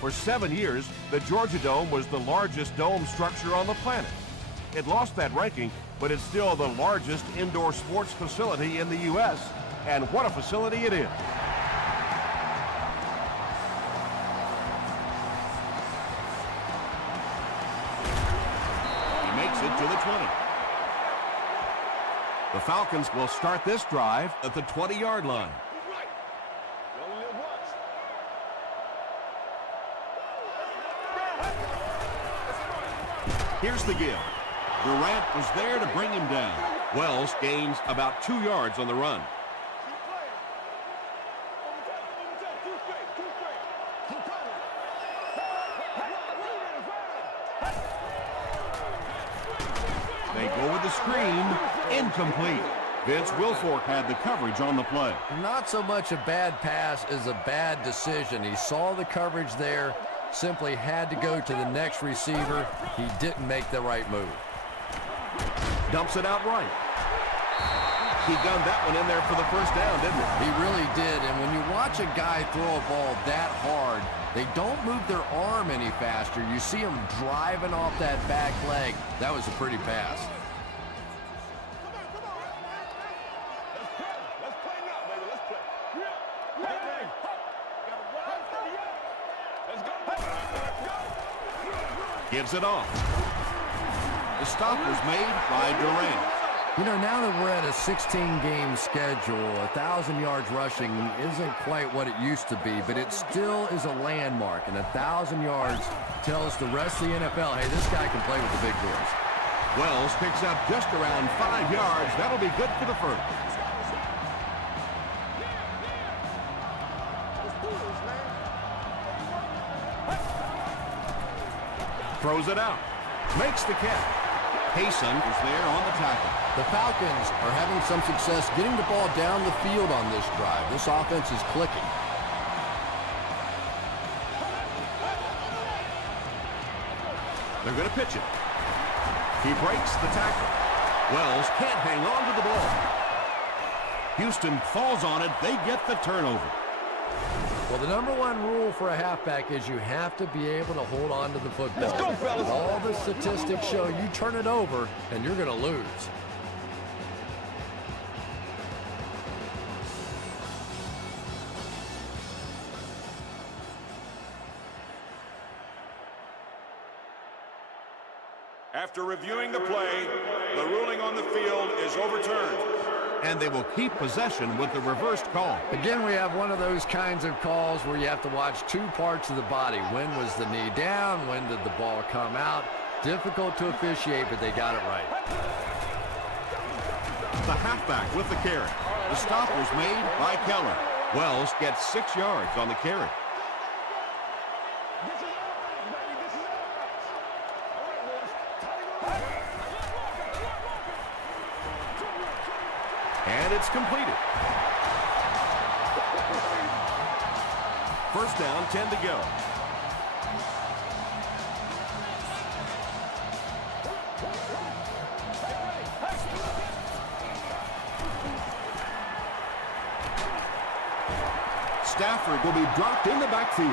For 7 years, the Georgia Dome was the largest dome structure on the planet. It lost that ranking, but it's still the largest indoor sports facility in the U.S., and what a facility it is. He makes it to the 20. The Falcons will start this drive at the 20-yard line. Here's the give. Durant was there to bring him down. Wells gains about 2 yards on the run. They go with the screen. Incomplete. Vince Wilfork had the coverage on the play. Not so much a bad pass as a bad decision. He saw the coverage there, simply had to go to the next receiver. He didn't make the right move. Dumps it out right. He gunned that one in there for the first down, didn't he? He really did, and when you watch a guy throw a ball that hard, they don't move their arm any faster. You see him driving off that back leg. That was a pretty pass. Gives it off. The stop was made by Durant. You know, now that we're at a 16-game schedule, 1,000 yards rushing isn't quite what it used to be, but it still is a landmark, and 1,000 yards tells the rest of the NFL, hey, this guy can play with the big boys. Wells picks up just around 5 yards. That'll be good for the first. Throws it out. Makes the catch. Payson is there on the tackle. The Falcons are having some success getting the ball down the field on this drive. This offense is clicking. They're going to pitch it. He breaks the tackle. Wells can't hang on to the ball. Houston falls on it. They get the turnover. Well, the number one rule for a halfback is you have to be able to hold on to the football. Let's go, fellas. All the statistics show you turn it over and you're going to lose. After reviewing the play, the ruling on the field is overturned. And they will keep possession with the reversed call. Again, we have one of those kinds of calls where you have to watch two parts of the body. When was the knee down? When did the ball come out? Difficult to officiate, but they got it right. The halfback with the carry. The stop was made by Keller. Wells gets 6 yards on the carry. And it's completed. First down, 10 to go. Stafford will be dropped in the backfield.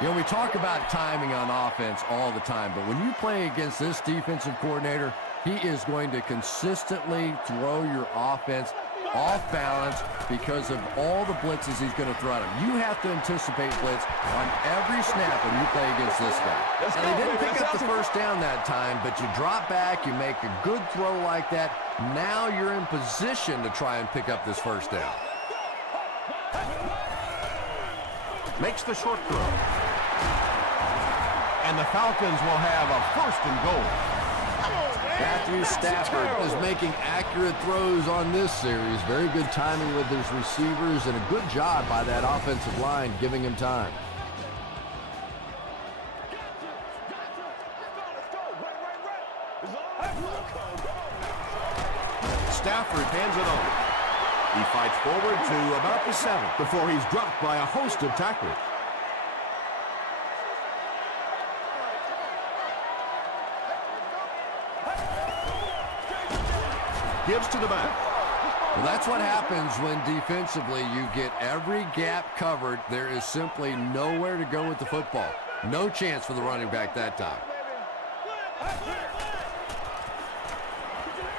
You know, we talk about timing on offense all the time, but when you play against this defensive coordinator, he is going to consistently throw your offense off balance because of all the blitzes he's going to throw at him. You have to anticipate blitz on every snap when you play against this guy. And they didn't pick up the first down that time, but you drop back, you make a good throw like that. Now you're in position to try and pick up this first down. Makes the short throw. And the Falcons will have a first and goal. Matthew Stafford is making accurate throws on this series. Very good timing with his receivers and a good job by that offensive line giving him time. Stafford hands it on. He fights forward to about the 7 before he's dropped by a host of tacklers. Gives to the back. Well, that's what happens when defensively you get every gap covered. There is simply nowhere to go with the football. No chance for the running back that time.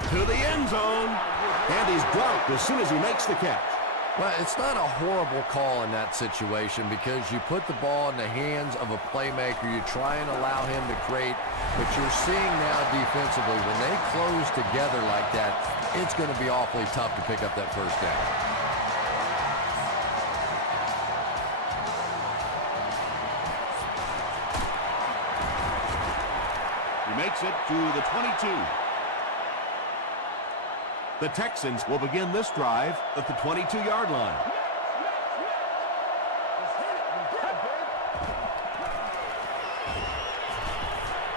To the end zone. And he's dropped as soon as he makes the catch. Well, it's not a horrible call in that situation because you put the ball in the hands of a playmaker. You try and allow him to create. But you're seeing now defensively, when they close together like that, it's going to be awfully tough to pick up that first down. He makes it to the 22. The Texans will begin this drive at the 22-yard line.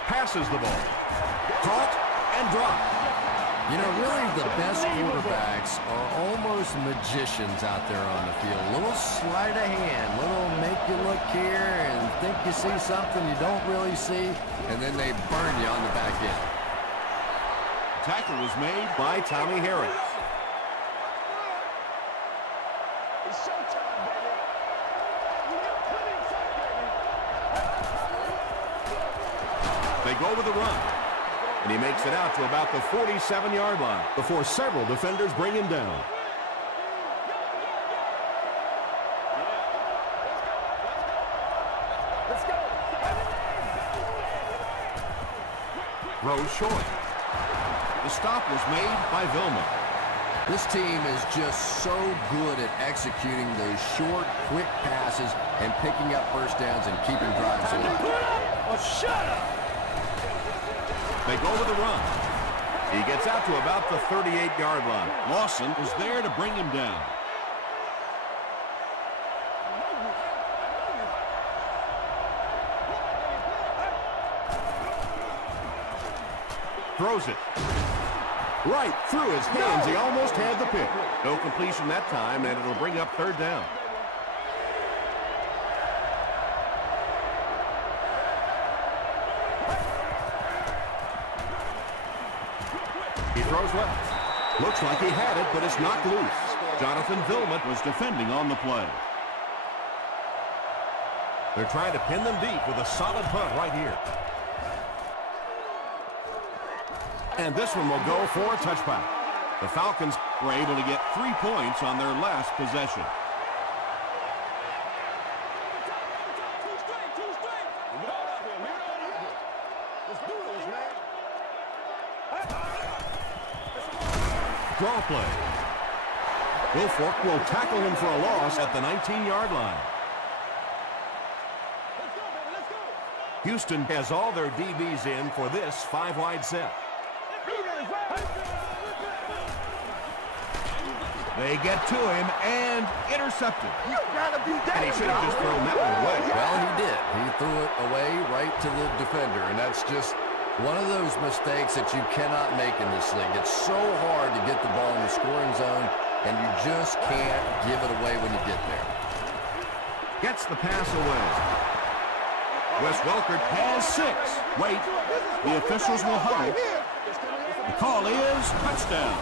Passes the ball. Caught and dropped. You know, really the best quarterbacks are almost magicians out there on the field. A little sleight of hand, little make you look here and think you see something you don't really see, and then they burn you on the back end. Tackle was made by Tommy Harris. It's showtime, baby. You got plenty of time, baby. They go with the run. And he makes it out to about the 47-yard line before several defenders bring him down. Let's go. Throws short. The stop was made by Vilma. This team is just so good at executing those short, quick passes and picking up first downs and keeping drives alive. Oh, shut up. They go with the run. He gets out to about the 38-yard line. Lawson is there to bring him down. Throws it. Right through his hands. He almost had the pick. No completion that time, and it'll bring up third down. He throws left. Looks like he had it, but it's knocked loose. Jonathan Vilmot was defending on the play. They're trying to pin them deep with a solid punt right here. And this one will go for a touchback. The Falcons were able to get 3 points on their last possession. Draw play. Wilfork will tackle him for a loss at the 19-yard line. Houston has all their DBs in for this 5-wide set. They get to him and intercepted. And he should have just thrown that one away. Well, he did. He threw it away right to the defender, and that's just one of those mistakes that you cannot make in this league. It's so hard to get the ball in the scoring zone, and you just can't give it away when you get there. Gets the pass away. Wes Welker has 6. Wait, the officials will huddle. The call is touchdown.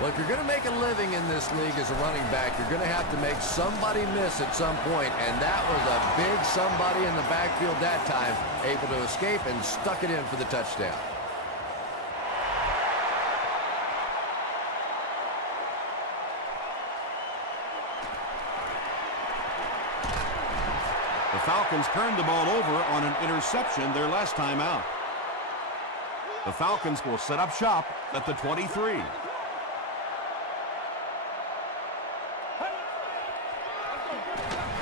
Well, if you're going to make a living in this league as a running back, you're going to have to make somebody miss at some point, and that was a big somebody in the backfield that time, able to escape and stuck it in for the touchdown. The Falcons turned the ball over on an interception their last time out. The Falcons will set up shop at the 23.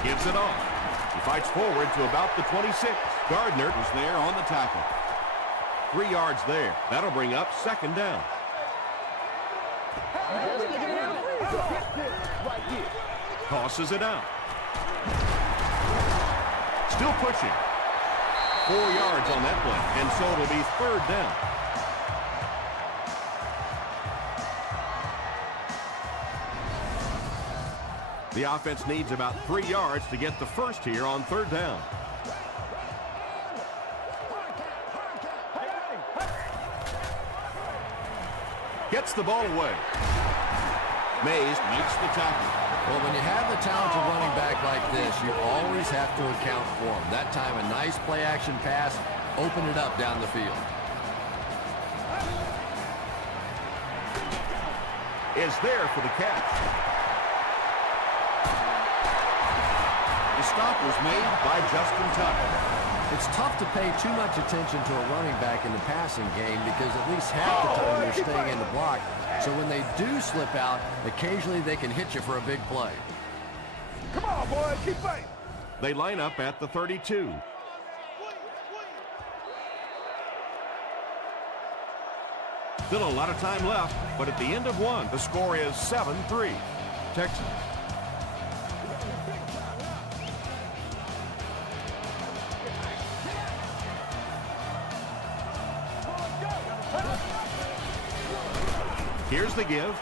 Gives it off. He fights forward to about the 26. Gardner was there on the tackle. 3 yards there. That'll bring up second down. Tosses it out. Still pushing. 4 yards on that play, and so it'll be third down. The offense needs about 3 yards to get the first here on third down. Gets the ball away. Mays makes the tackle. Well, when you have the talented running back like this, you always have to account for him. That time, a nice play-action pass, open it up down the field. Is there for the catch. The stop was made by Justin Tucker. It's tough to pay too much attention to a running back in the passing game because at least half the time they're staying in the block. So when they do slip out, occasionally they can hit you for a big play. Come on, boy, keep fighting. They line up at the 32. Still a lot of time left, but at the end of one, the score is 7-3. Texans. Here's the give.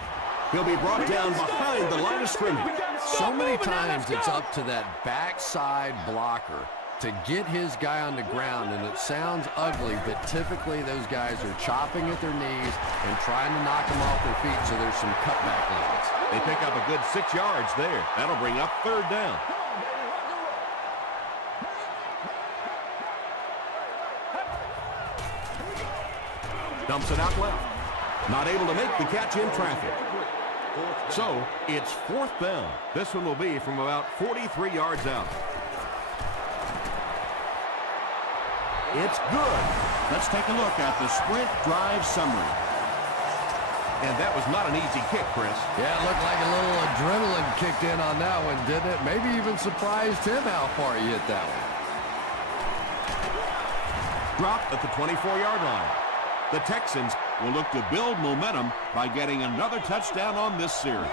He'll be brought down behind the line of scrimmage. So many times it's up to that backside blocker to get his guy on the ground, and it sounds ugly, but typically those guys are chopping at their knees and trying to knock them off their feet, so there's some cutback lanes. They pick up a good 6 yards there. That'll bring up third down. Dumps it out left. Not able to make the catch in traffic. So, it's fourth down. This one will be from about 43 yards out. It's good. Let's take a look at the sprint drive summary. And that was not an easy kick, Chris. Yeah, it looked like a little adrenaline kicked in on that one, didn't it? Maybe even surprised him how far he hit that one. Dropped at the 24-yard line. The Texans will look to build momentum by getting another touchdown on this series.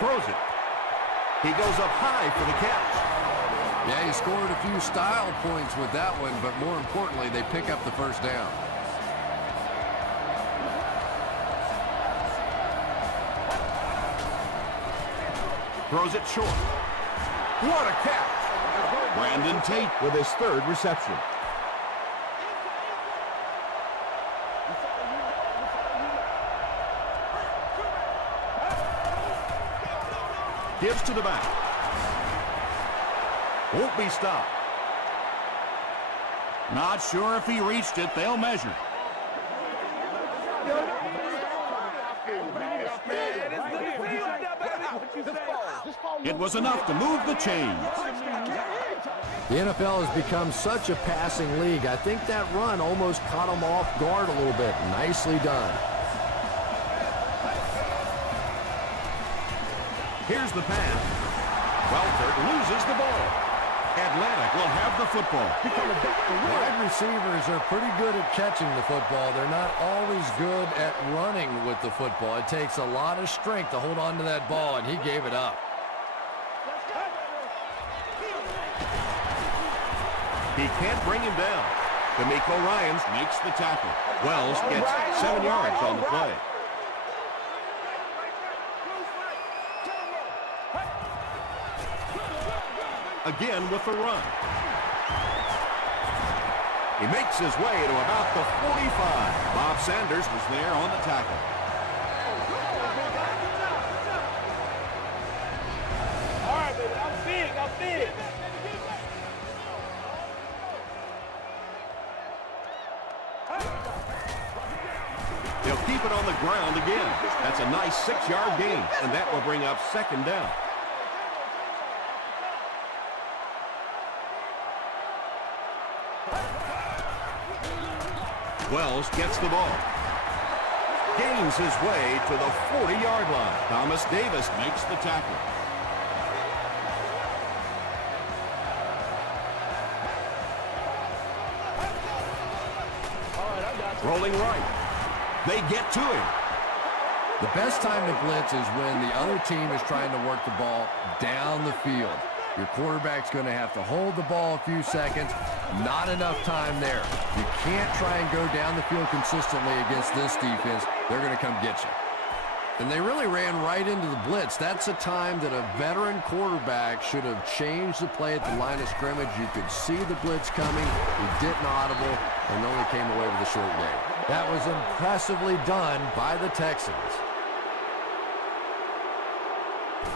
Throws it. He goes up high for the catch. Yeah, he scored a few style points with that one, but more importantly, they pick up the first down. Throws it short. What a catch! Brandon Tate With his third reception. Gives to the back. Won't be stopped. not sure if he reached it. They'll measure. It was enough to move the chains. The NFL has become such a passing league. I think that run almost caught him off guard a little bit. Nicely done. Here's the pass. Welker loses the ball. Atlanta will have the football. Wide receivers are pretty good at catching the football. They're not always good at running with the football. It takes a lot of strength to hold on to that ball, and he gave it up. He can't bring him down. D'Amico Ryans Makes the tackle. Wells gets 7 yards on the play. Again with the run. He makes his way to about the 45. Bob Sanders was there on the tackle. All right, baby, I'm big, I'm big. He'll keep it on the ground again. That's a nice 6-yard gain, and that will bring up second down. Wells gets the ball. Gains his way to the 40-yard line. Thomas Davis Makes the tackle. rolling right. They get to him. The best time to blitz is when the other team is trying to work the ball down the field. Your quarterback's going to have to hold the ball a few seconds. Not enough time there. You can't try and go down the field consistently against this defense. They're going to come get you. And they really ran right into the blitz. That's a time that a veteran quarterback should have changed the play at the line of scrimmage. You could see the blitz coming. He didn't audible and only came away with a short gain. That was impressively done by the Texans.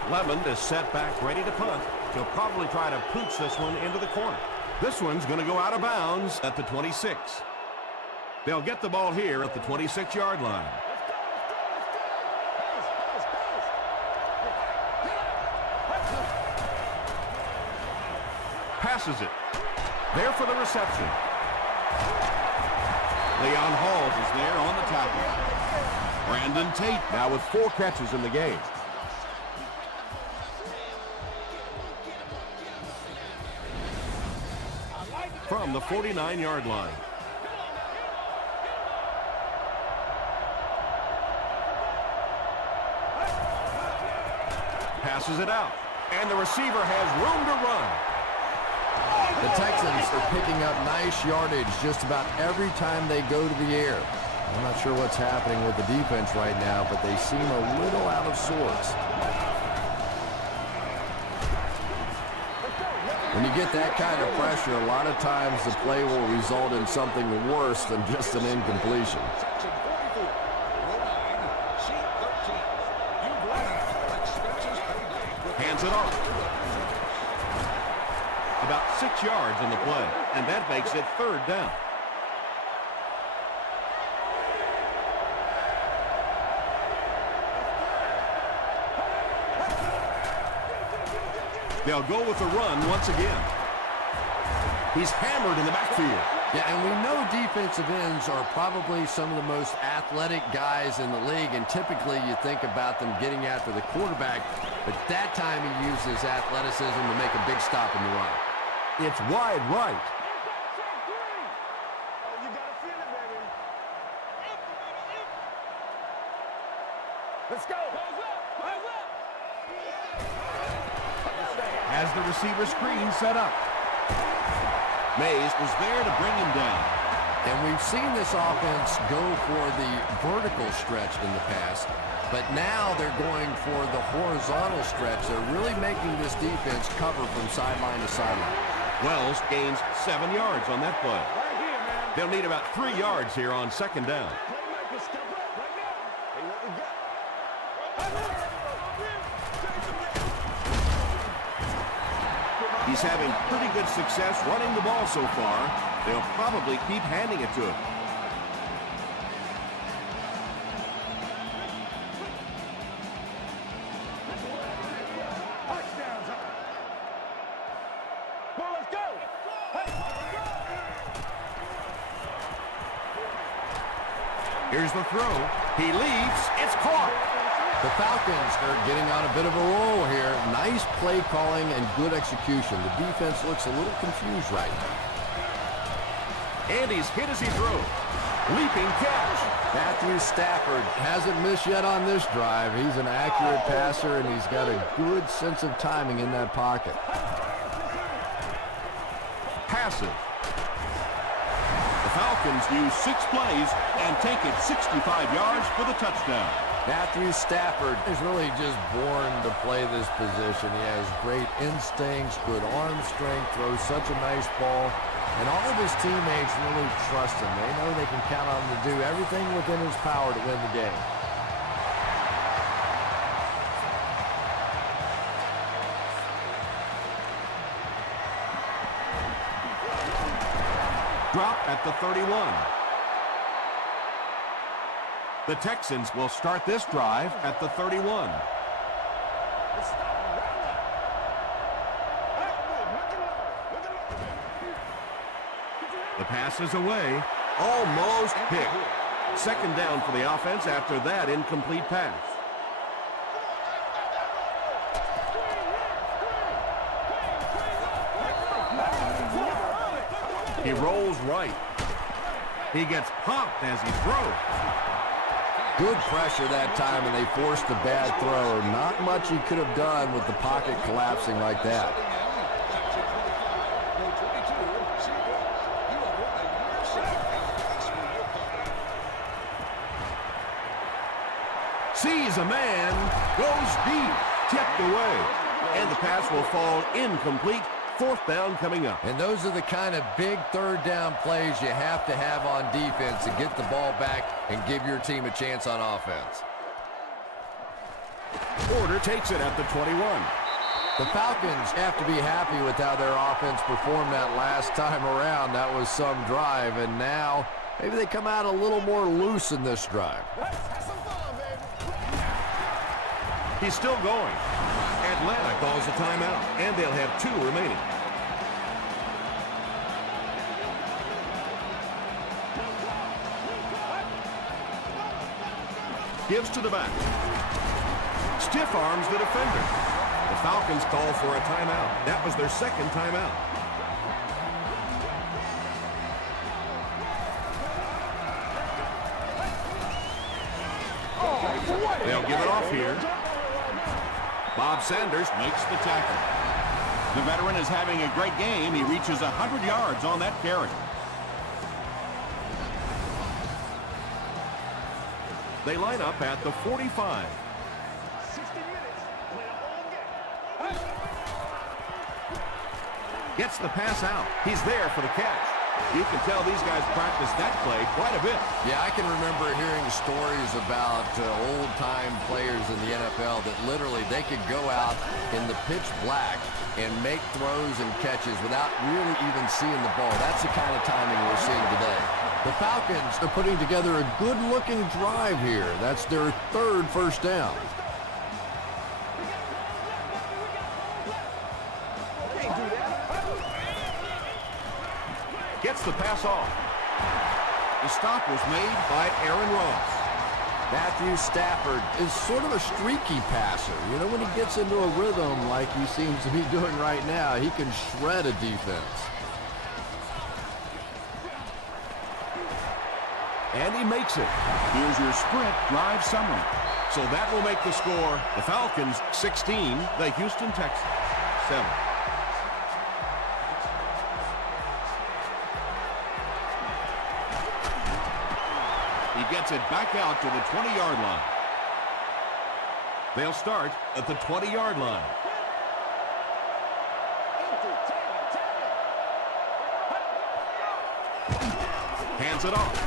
Lemon is set back ready to punt. He'll probably try to pooch this one into the corner. This one's going to go out of bounds at the 26. They'll get the ball here at the 26-yard line. Passes it. There for the reception. Leon Halls is there on the tackle. Brandon Tate Now with 4 catches in the game. From the 49-yard line. Passes it out. And the receiver has room to run. The Texans are picking up nice yardage just about every time they go to the air. I'm not sure what's happening with the defense right now, but they seem a little out of sorts. When you get that kind of pressure, a lot of times the play will result in something worse than just an incompletion. Hands it off. About 6 yards in the play, and that makes it 3rd down. They'll go with the run once again. He's hammered in the backfield. Yeah, and we know defensive ends are probably some of the most athletic guys in the league, and typically you think about them getting after the quarterback, but that time he used his athleticism to make a big stop in the run. It's wide right. Oh, you gotta feel it, baby. Let's go. Has the receiver screen set up. Mays was there to bring him down. And we've seen this offense go for the vertical stretch in the past, but now they're going for the horizontal stretch. They're really making this defense cover from sideline to sideline. Wells gains 7 yards on that play. Right here, man. They'll need about 3 yards here on 2nd down. Playmaker, step up right now. Hey, what we got? He's having pretty good success running the ball so far. They'll probably keep handing it to him. Touchdowns. Well, let's go. Here's the throw. He leaps. It's caught. The Falcons are getting on a bit of a roll here. Nice play calling and good execution. The defense looks a little confused right now. And he's hit as he throws. Leaping catch. Matthew Stafford hasn't missed yet on this drive. He's an accurate passer, and he's got a good sense of timing in that pocket. Passive. The Falcons use 6 plays and take it 65 yards for the touchdown. Matthew Stafford is really just born to play this position. He has great instincts, good arm strength, throws such a nice ball, and all of his teammates really trust him. They know they can count on him to do everything within his power to win the game. Drop at the 31. The Texans will start this drive at the 31. The pass is away. Almost picked. 2nd down for the offense after that incomplete pass. He rolls right. He gets popped as he throws. Good pressure that time, and they forced a bad throw. Not much he could have done with the pocket collapsing like that. Sees a man. Goes deep. Tipped away. And the pass will fall incomplete. Fourth down coming up. And those are the kind of big third down plays you have to have on defense to get the ball back and give your team a chance on offense. Porter takes it at the 21. The Falcons have to be happy with how their offense performed that last time around. That was some drive, and now maybe they come out a little more loose in this drive. He's still going. Atlanta calls a timeout, and they'll have 2 remaining. Gives to the back. Stiff arms the defender. The Falcons call for a timeout. That was their second timeout. They'll give it off here. Bob Sanders makes the tackle. The veteran is having a great game. He reaches 100 yards on that carry. They line up at the 45. 60 minutes. Play a whole game. Gets the pass out. He's there for the catch. You can tell these guys practice that play quite a bit. Yeah, I can remember hearing stories about old-time players in the NFL that literally they could go out in the pitch black and make throws and catches without really even seeing the ball. That's the kind of timing we're seeing today. The Falcons are putting together a good-looking drive here. That's their third first down. Gets the pass off. The stop was made by Aaron Ross. Matthew Stafford is sort of a streaky passer. You know, when he gets into a rhythm like he seems to be doing right now, he can shred a defense. And he makes it. Here's your sprint drive summary. So that will make the score. The Falcons 16, the Houston Texans 7. He gets it back out to the 20-yard line. They'll start at the 20-yard line. Hands it off.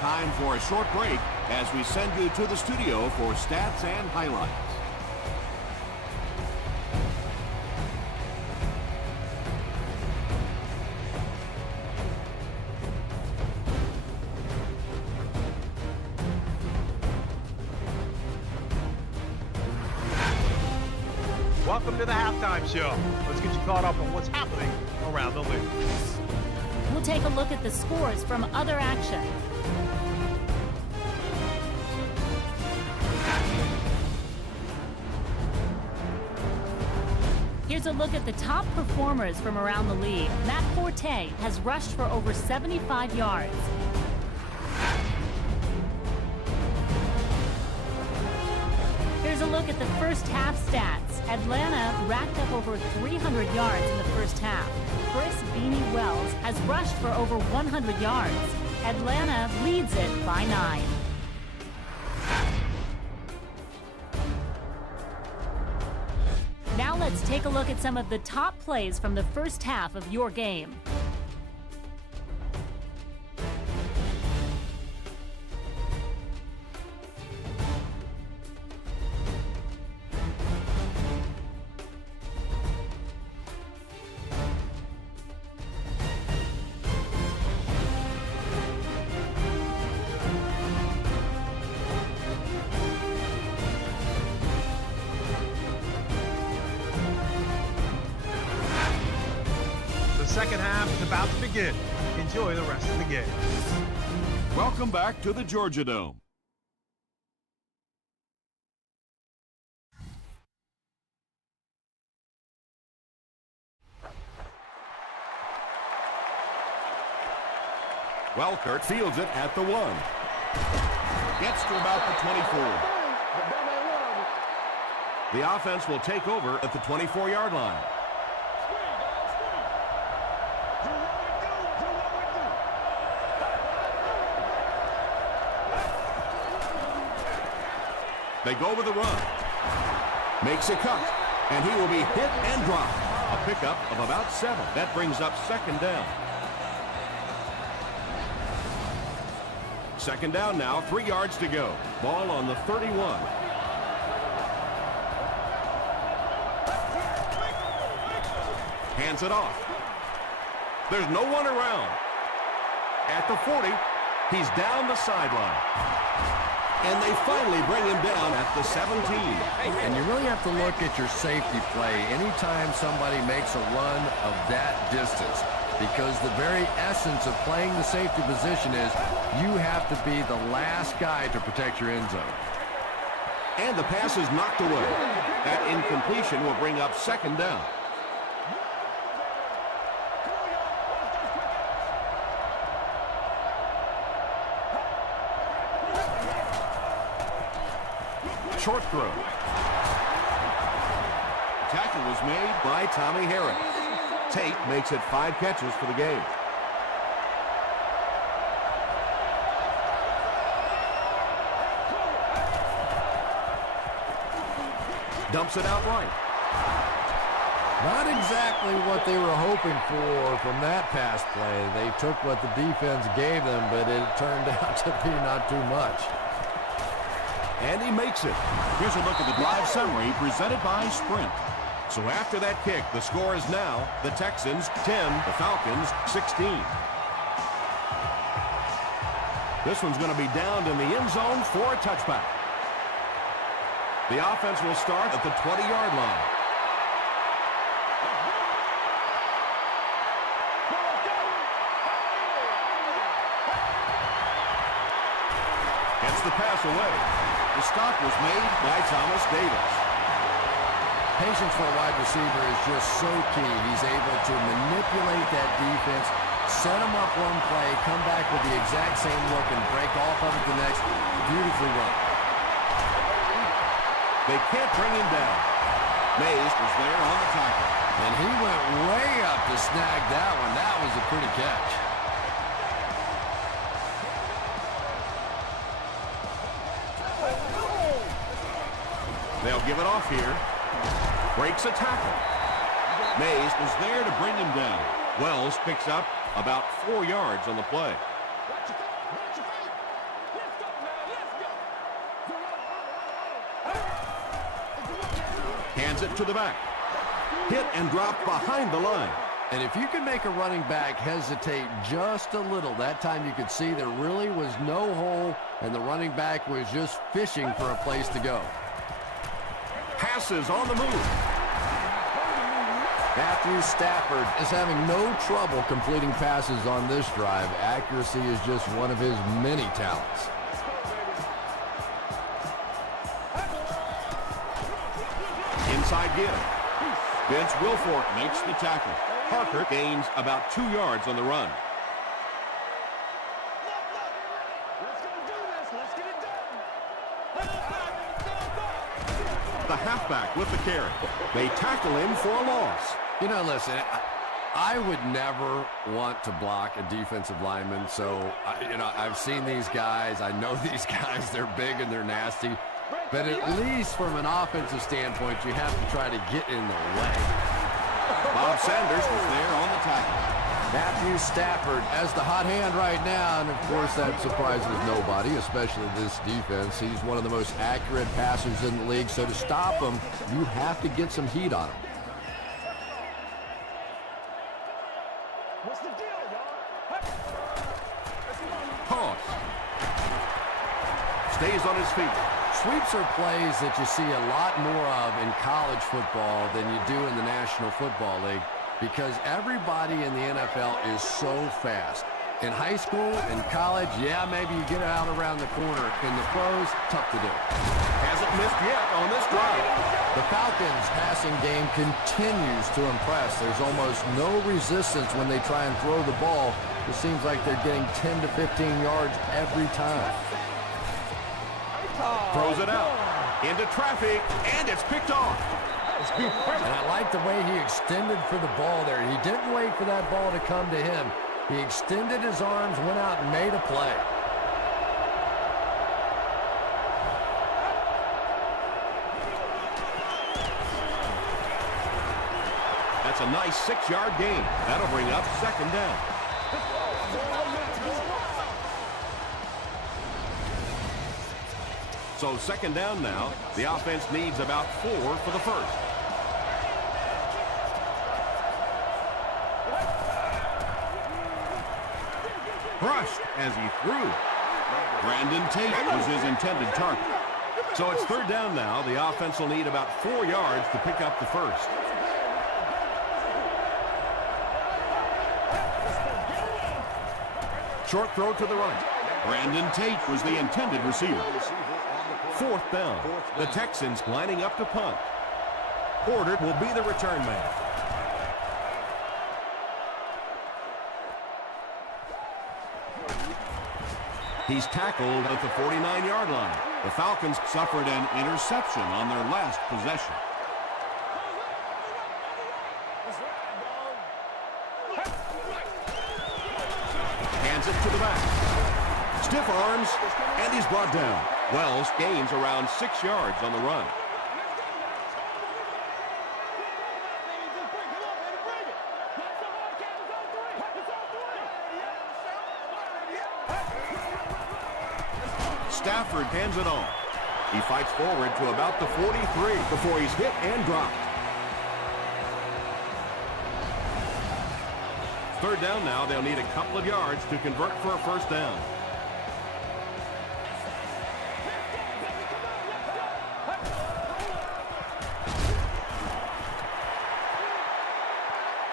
Time for a short break as we send you to the studio for stats and highlights. Welcome to the halftime show. Let's get you caught up on what's happening around the league. We'll take a look at the scores from other action. Here's a look at the top performers from around the league. Matt Forte has rushed for over 75 yards. Here's a look at the first half stats. Atlanta racked up over 300 yards in the first half. Chris Beanie Wells has rushed for over 100 yards. Atlanta leads it by 9. Now let's take a look at some of the top plays from the first half of your game. Second half is about to begin. Enjoy the rest of the game. Welcome back to the Georgia Dome. Welkert fields it at the 1. Gets to about the 24. The offense will take over at the 24-yard line. They go with the run. Makes a cut, and he will be hit and dropped. A pickup of about 7. That brings up 2nd down. 2nd down now, 3 yards to go. Ball on the 31. Hands it off. There's no one around. At the 40, he's down the sideline. And they finally bring him down at the 17. And you really have to look at your safety play anytime somebody makes a run of that distance, because the very essence of playing the safety position is you have to be the last guy to protect your end zone. And the pass is knocked away. That incompletion will bring up 2nd down. Short throw. Tackle was made by Tommy Harris. Tate makes it 5 catches for the game. Dumps it out right. Not exactly what they were hoping for from that pass play. They took what the defense gave them, but it turned out to be not too much. And he makes it. Here's a look at the drive summary presented by Sprint. So after that kick, the score is now the Texans 10, the Falcons 16. This one's going to be downed in the end zone for a touchback. The offense will start at the 20-yard line. Gets the pass away. The stop was made by Thomas Davis. Patience for a wide receiver is just so key. He's able to manipulate that defense, set them up one play, come back with the exact same look, and break off of it the next. Beautifully run. They can't bring him down. Mays was there on the tackle. And he went way up to snag that one. That was a pretty catch. They'll give it off here. Breaks a tackle. Mays was there to bring him down. Wells picks up about 4 yards on the play. Hands it to the back. Hit and dropped behind the line. And if you can make a running back hesitate just a little, that time you could see there really was no hole, and the running back was just fishing for a place to go. Passes on the move. Matthew Stafford is having no trouble completing passes on this drive. Accuracy is just one of his many talents. Inside give. Vince Wilfork makes the tackle. Parker gains about 2 yards on the run. The halfback with the carry. They tackle him for a loss. You know, listen, I would never want to block a defensive lineman. So, I've seen these guys. I know these guys. They're big and they're nasty. But at least from an offensive standpoint, you have to try to get in the way. Bob Sanders was there on the tackle. Matthew Stafford as the hot hand right now, and of course that surprises nobody, especially this defense. He's one of the most accurate passers in the league, so to stop him, you have to get some heat on him. What's the deal, y'all? Toss. Stays on his feet. Sweeps are plays that you see a lot more of in college football than you do in the National Football League, because everybody in the NFL is so fast. In high school, in college, yeah, maybe you get it out around the corner. In the pros, tough to do. Hasn't missed yet on this drive. The Falcons' passing game continues to impress. There's almost no resistance when they try and throw the ball. It seems like they're getting 10 to 15 yards every time. Throws it out. Into traffic, and it's picked off. And I like the way he extended for the ball there. He didn't wait for that ball to come to him. He extended his arms, went out, and made a play. That's a nice 6-yard gain. That'll bring up second down. So second down now. The offense needs about 4 for the first. Brushed as he threw. Brandon Tate was his intended target. So it's third down now. The offense will need about 4 yards to pick up the first. Short throw to the right. Brandon Tate was the intended receiver. Fourth down. The Texans lining up to punt. Porter will be the return man. He's tackled at the 49-yard line. The Falcons suffered an interception on their last possession. Hands it to the back. Stiff arms, and he's brought down. Wells gains around 6 yards on the run. Stafford hands it on. He fights forward to about the 43 before he's hit and dropped. Third down now. They'll need a couple of yards to convert for a first down.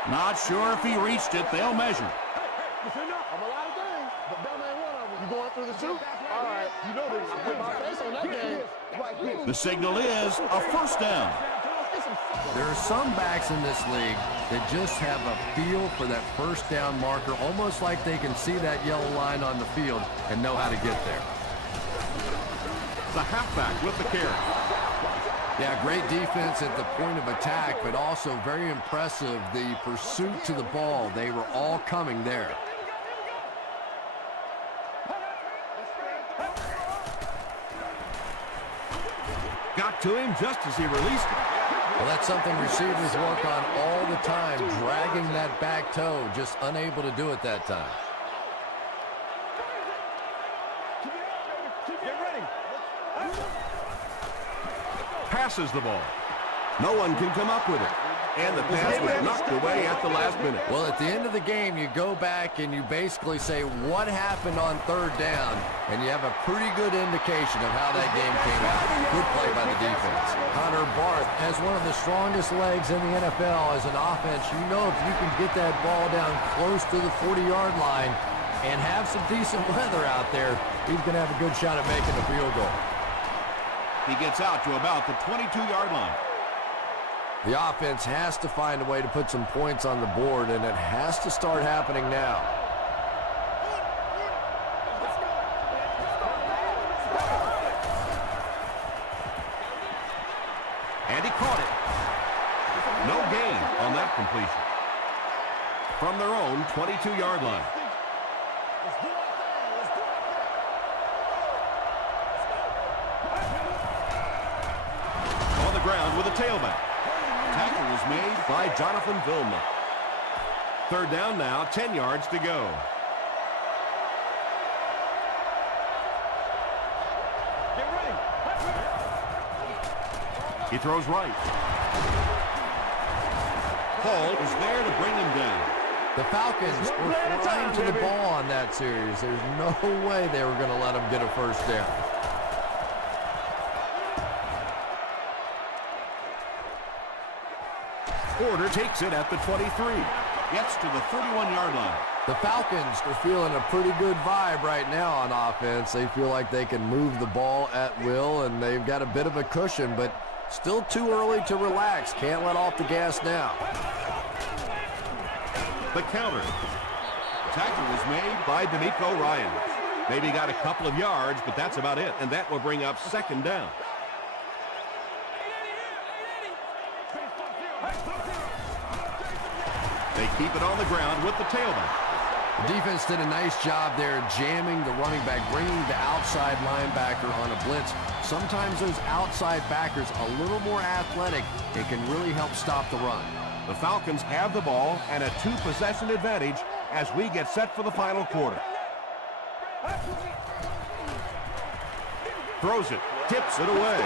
Not sure if he reached it. They'll measure. I'm a lot of things, but that ain't one of them. You going through the shoot? All right, you know this. I put my face on that game. Right here. The signal is a first down. There are some backs in this league that just have a feel for that first down marker, almost like they can see that yellow line on the field and know how to get there. The halfback with the carry. Yeah, great defense at the point of attack, but also very impressive, the pursuit to the ball. They were all coming there. Got to him just as he released it. Well, that's something receivers work on all the time, dragging that back toe, just unable to do it that time. Passes the ball. No one can come up with it. And the pass was knocked away at the last minute. Well, at the end of the game, you go back and you basically say what happened on third down, and you have a pretty good indication of how that game came out. Good play by the defense. Connor Barth has one of the strongest legs in the NFL as an offense. You know if you can get that ball down close to the 40-yard line and have some decent weather out there, he's going to have a good shot at making the field goal. He gets out to about the 22-yard line. The offense has to find a way to put some points on the board, and it has to start happening now. And he caught it. No gain on that completion. From their own 22-yard line. On the ground with a tailback. Tackle was made by Jonathan Vilma. Third down now, 10 yards to go. He throws right. Hall is there to bring him down. The Falcons were flying to the ball on that series. There's no way they were going to let him get a first down. Porter takes it at the 23. Gets to the 31-yard line. The Falcons are feeling a pretty good vibe right now on offense. They feel like they can move the ball at will, and they've got a bit of a cushion, but still too early to relax. Can't let off the gas now. The counter. Tackle was made by D'Amico Ryan. Maybe got a couple of yards, but that's about it, and that will bring up second down. They keep it on the ground with the tailback. The defense did a nice job there jamming the running back, bringing the outside linebacker on a blitz. Sometimes those outside backers a little more athletic. It can really help stop the run. The Falcons have the ball and a 2-possession advantage as we get set for the final quarter. Throws it, tips it away.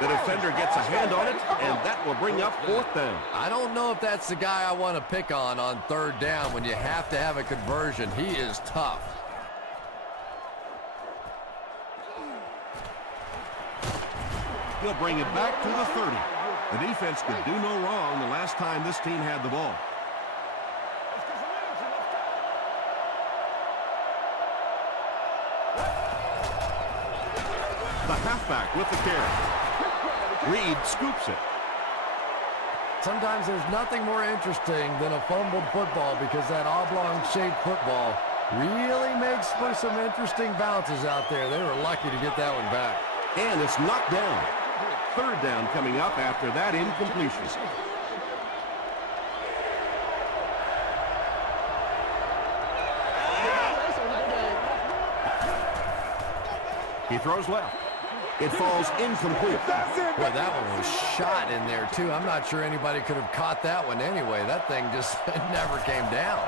The defender gets a hand on it, and that will bring up 4th down. I don't know if that's the guy I want to pick on 3rd down when you have to have a conversion. He is tough. He'll bring it back to the 30. The defense could do no wrong the last time this team had the ball. The halfback with the carry. Reed scoops it. Sometimes there's nothing more interesting than a fumbled football because that oblong-shaped football really makes for some interesting bounces out there. They were lucky to get that one back. And it's knocked down. 3rd down coming up after that incompletion. He throws left. It falls incomplete. Boy, that one was shot in there, too. I'm not sure anybody could have caught that one anyway. That thing just never came down.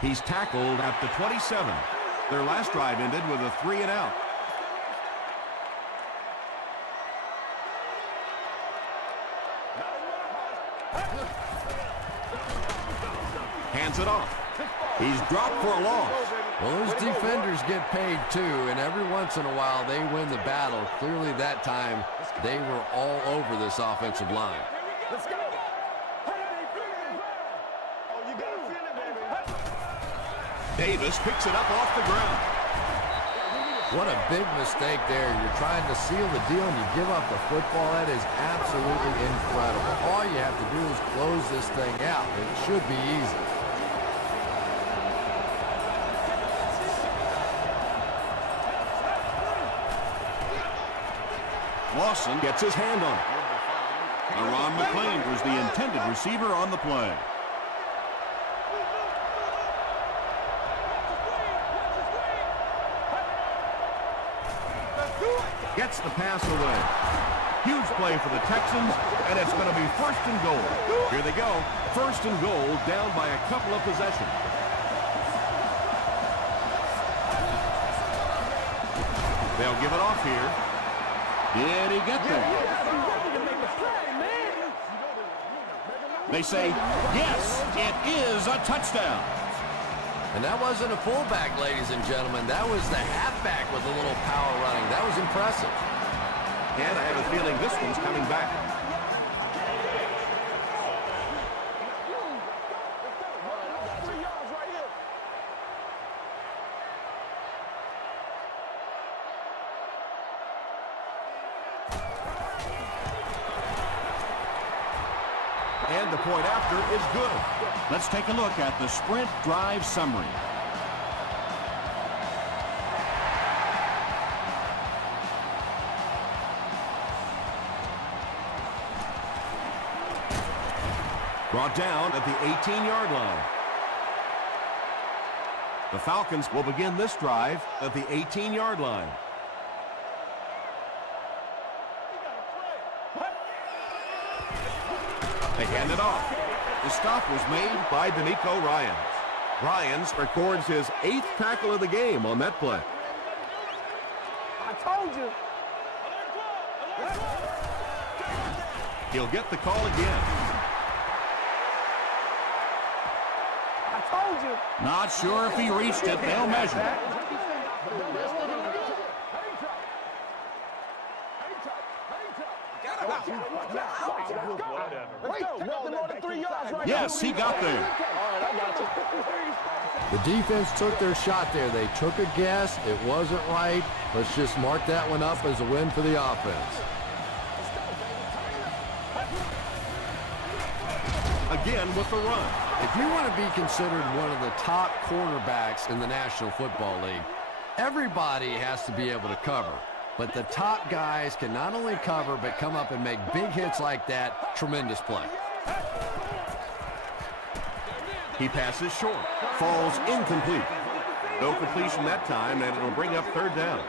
He's tackled at the 27. Their last drive ended with a 3-and-out. Hands it off. He's dropped for a loss. Well, those defenders get paid too, and every once in a while they win the battle. Clearly that time they were all over this offensive line. Let's go. Oh, you got to feel it, baby. Davis picks it up off the ground. What a big mistake there. You're trying to seal the deal and you give up the football. That is absolutely incredible. All you have to do is close this thing out. It should be easy. Lawson gets his hand on it. Ron McClain was the intended receiver on the play. Gets the pass away. Huge play for the Texans, and it's going to be 1st and goal. Here they go. 1st and goal, down by a couple of possessions. They'll give it off here. Did he get there? They say, yes, it is a touchdown. And that wasn't a fullback, ladies and gentlemen. That was the halfback with a little power running. That was impressive. And I have a feeling this one's coming back. And the point after is good. Let's take a look at the sprint drive summary. Brought down at the 18-yard line. The Falcons will begin this drive at the 18-yard line. They hand it off. The stop was made by D'Amico Ryans. Ryans records his 8th tackle of the game on that play. I told you. He'll get the call again. I told you. Not sure if he reached it. They'll measure. Yes, he got there. The defense took their shot there. They took a guess. It wasn't right. Let's just mark that one up as a win for the offense. Again with the run. If you want to be considered one of the top quarterbacks in the National Football League, everybody has to be able to cover. But the top guys can not only cover, but come up and make big hits like that. Tremendous play. He passes short. Falls incomplete. No completion that time, and it'll bring up 3rd down.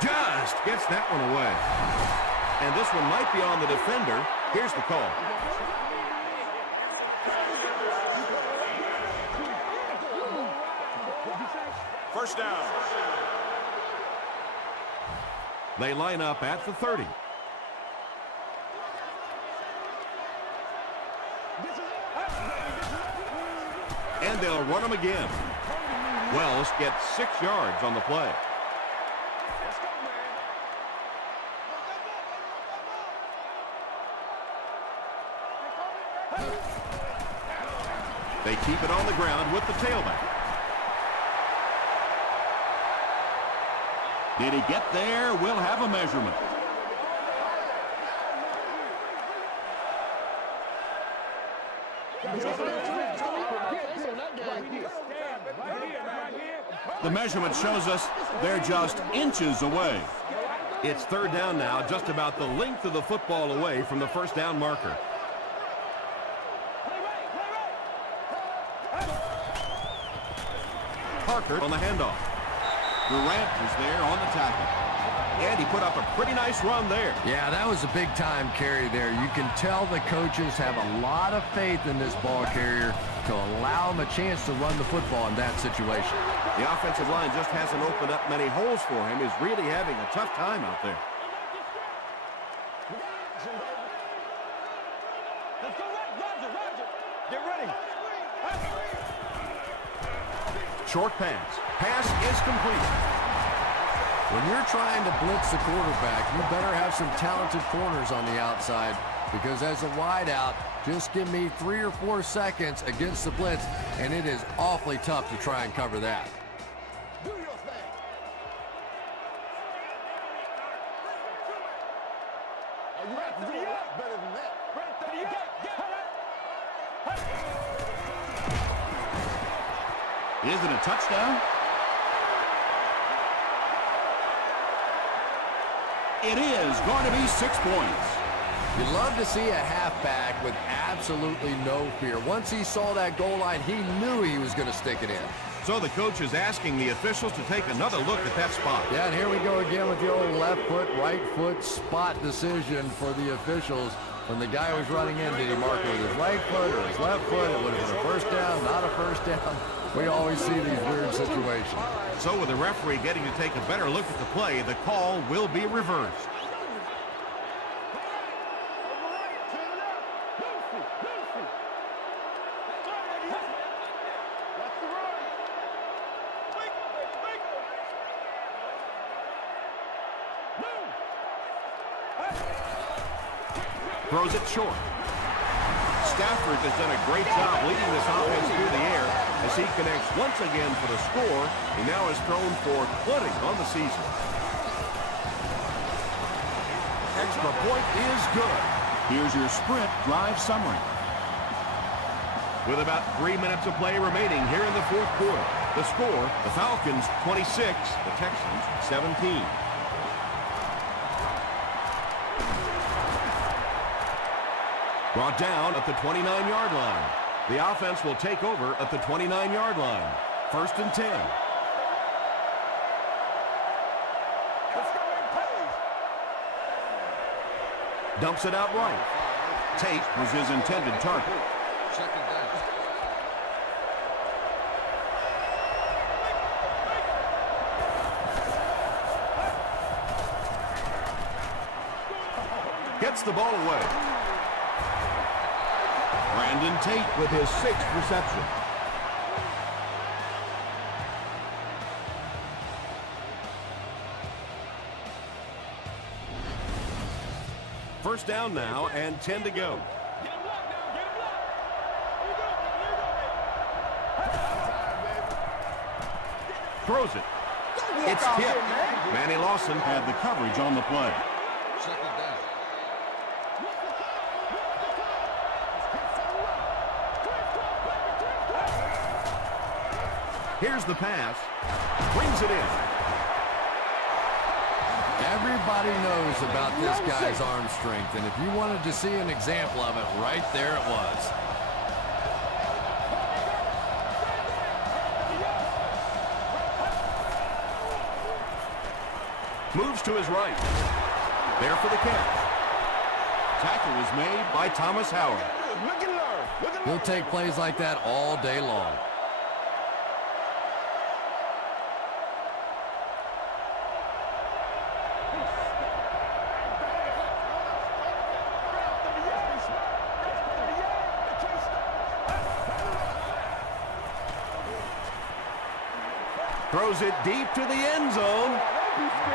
Just gets that one away. And this one might be on the defender. Here's the call. First down. They line up at the 30. And they'll run them again. Wells gets 6 yards on the play. They keep it on the ground with the tailback. Did he get there? We'll have a measurement. The measurement shows us they're just inches away. It's third down now, just about the length of the football away from the first down marker. Parker on the handoff. Durant is there on the tackle. And he put up a pretty nice run there. Yeah, that was a big-time carry there. You can tell the coaches have a lot of faith in this ball carrier to allow him a chance to run the football in that situation. The offensive line just hasn't opened up many holes for him. He's really having a tough time out there. Let's go, Roger. Get ready. Short pass. Pass is complete. When you're trying to blitz the quarterback, you better have some talented corners on the outside, because as a wideout, just give me 3 or 4 seconds against the blitz, and it is awfully tough to try and cover that. Do your thing. You have to do a lot better than that. Is it a touchdown? It is going to be 6 points. You'd love to see a halfback with absolutely no fear. Once he saw that goal line, he knew he was going to stick it in. So the coach is asking the officials to take another look at that spot. Yeah, and here we go again with the old left foot, right foot spot decision for the officials. When the guy was running in, did he mark it with his right foot or his left foot? It would have been a first down, not a first down. We always see these weird situations. So with the referee getting to take a better look at the play, the call will be reversed. Throws it short. Stafford has done a great job leading this offense through the air as he connects once again for the score. He now has thrown for 20 on the season. Extra point is good. Here's your sprint drive summary. With about 3 minutes of play remaining here in the fourth quarter. The score, the Falcons 26, the Texans 17. Brought down at the 29-yard line. The offense will take over at the 29-yard line. 1st and 10. Dumps it out right. Tate was his intended target. Second down. Gets the ball away. Brandon Tate with his 6th reception. First down now and 10 to go. Throws it. It's tipped. Manny Lawson had the coverage on the play. Second down. Here's the pass. Brings it in. Everybody knows about this guy's arm strength, and if you wanted to see an example of it, right there it was. Moves to his right. There for the catch. Tackle was made by Thomas Howard. Look and learn. He'll take plays like that all day long. Throws it deep to the end zone.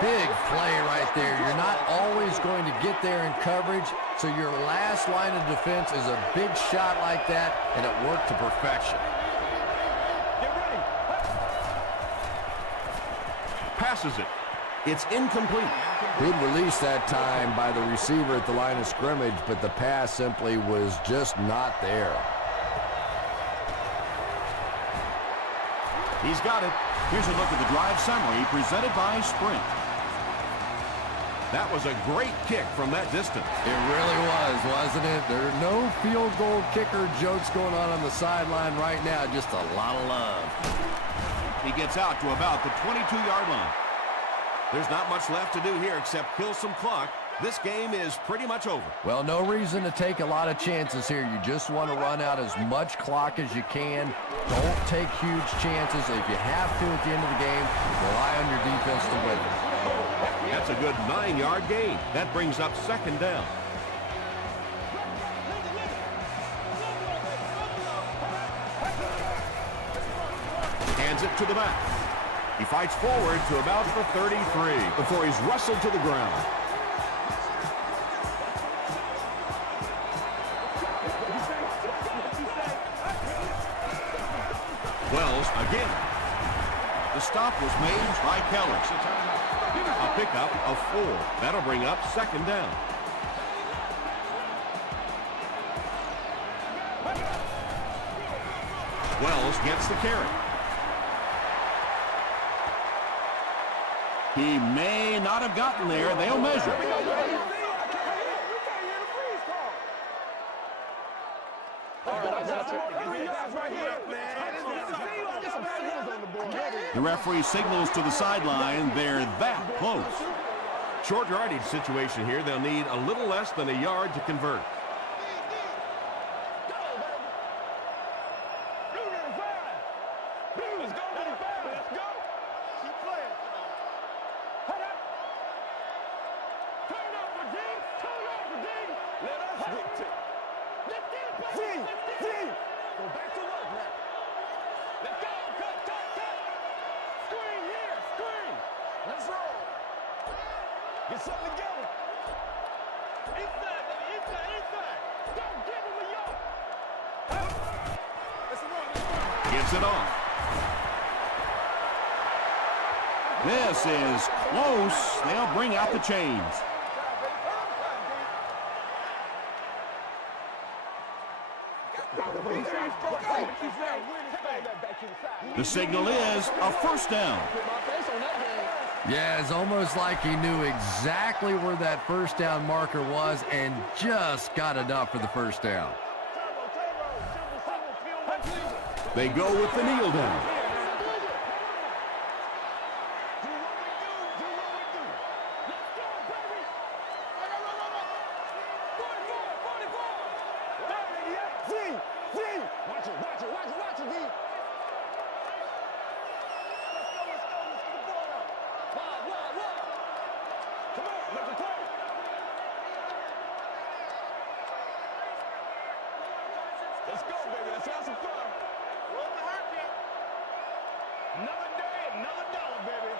Big play right there. You're not always going to get there in coverage, so your last line of defense is a big shot like that, and it worked to perfection. Passes it. It's incomplete. Good release that time by the receiver at the line of scrimmage, but the pass simply was just not there. He's got it. Here's a look at the drive summary presented by Sprint. That was a great kick from that distance. It really was, wasn't it? There are no field goal kicker jokes going on the sideline right now. Just a lot of love. He gets out to about the 22-yard line. There's not much left to do here except kill some clock. This game is pretty much over. Well, no reason to take a lot of chances here. You just want to run out as much clock as you can. Don't take huge chances. If you have to at the end of the game, rely on your defense to win it. That's a good 9-yard gain. That brings up second down. Hands it to the back. He fights forward to about the 33 before he's wrestled to the ground. Wells again. The stop was made by Keller. A pickup of 4. That'll bring up second down. Wells gets the carry. He may not have gotten there. They'll measure. The referee signals to the sideline. They're that close. Short yardage situation here. They'll need a little less than a yard to convert. Gives it off. This is close. They'll bring out the chains. The signal is a first down. Yeah, it's almost like he knew exactly where that first down marker was and just got enough for the first down. They go with the kneel down. Let's go, baby. Let's have some fun. Another day, another dollar, baby.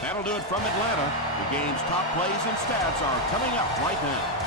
That'll do it from Atlanta. The game's top plays and stats are coming up right now.